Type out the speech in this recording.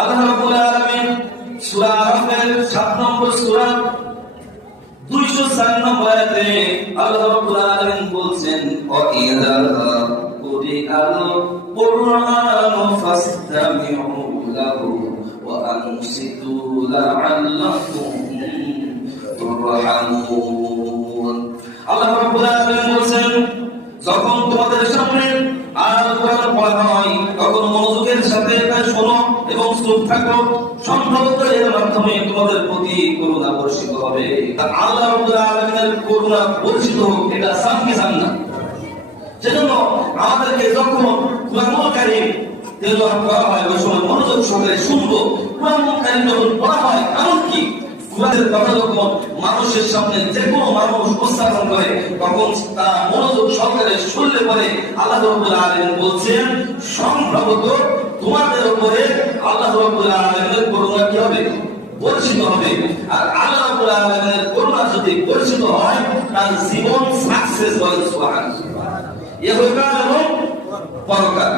আল্লাহ রাব্বুল আলামিন সূরা আরাফের 7 নম্বর সূরা 204 নম্বর আয়াতে আল্লাহ রাব্বুল আলামিন বলছেন ওয়া ইযা কুরিআল কুরআনু ফাসতামিউ লাহু ওয়া আনসিতু লাআল্লাকুম তুরহামুন। আল্লাহ রাব্বুল আলামিন বলছেন যখন তোমাদের সামনে আয়াত কোরআন পড়া হয় তখন মনোযোগের সাথে তা শোনো এবং চুপ থাকো, সম্ভবত এর মাধ্যমে তোমাদের প্রতি করুণা বর্ষিত হবে। আল্লাহ রাব্বুল আলামিনের করুণা বর্ষিত হোক, এটা চান কি চান না? সেজন্য আমাদেরকে যখন কুরআনুল কারীম তেলাওয়াত করা হয় ওই সময় মনোযোগ সহকারে শুনবো। কুরআনুল কারীম যখন পড়া হয় এমনকি কুরআনের কথা যখন মানুষের সামনে যে কোনো মানুষ উচ্চারণ করে তখন তা মনোযোগ সহকারে শুনলে পরে আল্লাহ রাব্বুল আলামিন বলছেন সম্ভবত তোমাদের উপরে আল্লাহ রাব্বুল আলামিনের করুণা কি হবে? বর্ষিত হবে। আর আল্লাহ রাব্বুল আলামিনের করুণা যদি বর্ষিত হয় তার জীবন সাকসেস বলেন সুবহানাল্লাহ। ইহকাল এবং পরকাল।